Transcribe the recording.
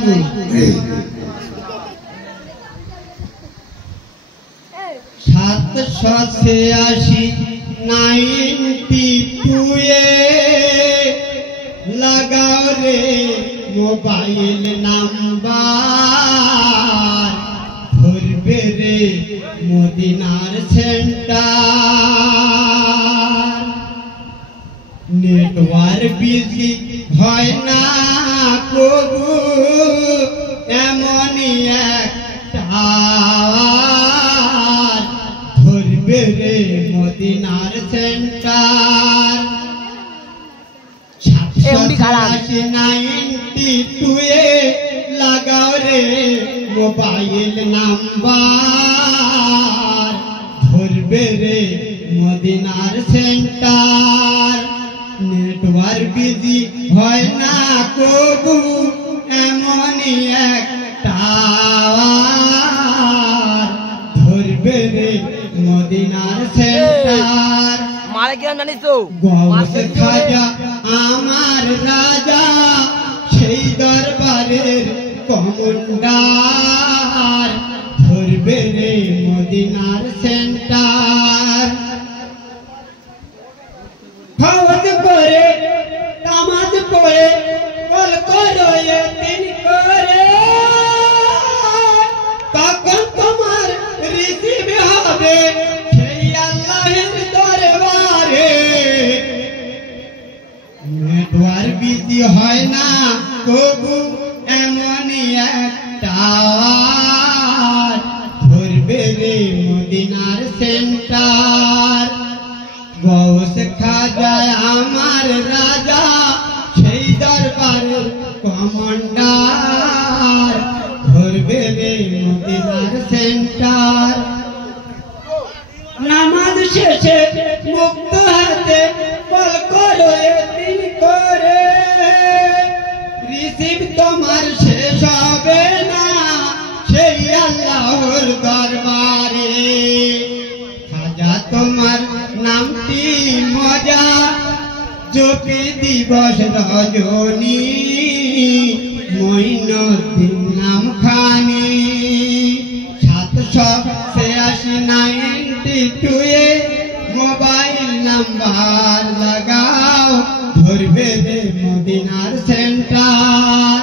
আলাইকুম। 786 92 এ লাগাও রে মোবাইল নাম্বার ধরবে রে মদিনার সেন্টার নেটওয়ার্ক বিজি হয় না কবু এমনই একটা ধরবে রে মদিনার সেন্টার 786 92 এ লাগাও রে মোবাইল নাম্বার ধরবে রে মদিনার সেন্টার নেটওয়ার্ক বিজি হয় না কবু এমনই একটা ধরবে রে মদিনার সেন্টার গৌস খাজা আমার রাজা সেই দরবারের কমান্ডার ধরবে রে মদিনার সেন্টার ফৌজ করে নামাজ পড়ে কল করো তিন করে তখন তোমার রিসিভ হবে সেই আল্লাহর দরবারে নেটওয়ার্ক বিজি হয় না কবু এমনই একটা ধরবে রে মদিনার সেন্টার গৌস খাজা আমার রাজা সেই দরবারের কমান্ডার ধরবে রে মদিনার সেন্টার নামাজ শেষে মুক্ত হাতে কল করো তিন করে রিসিভ তোমার শেষ হবে না সেই আল্লাহর দরবারে খাজা তোমার নামটি মজা জপি দিবস রজনী মঈনুদ্দিন নাম খানি 786 92 এ মোবাইল নাম্বার লাগাও ধরবে রে মদিনার সেন্টার।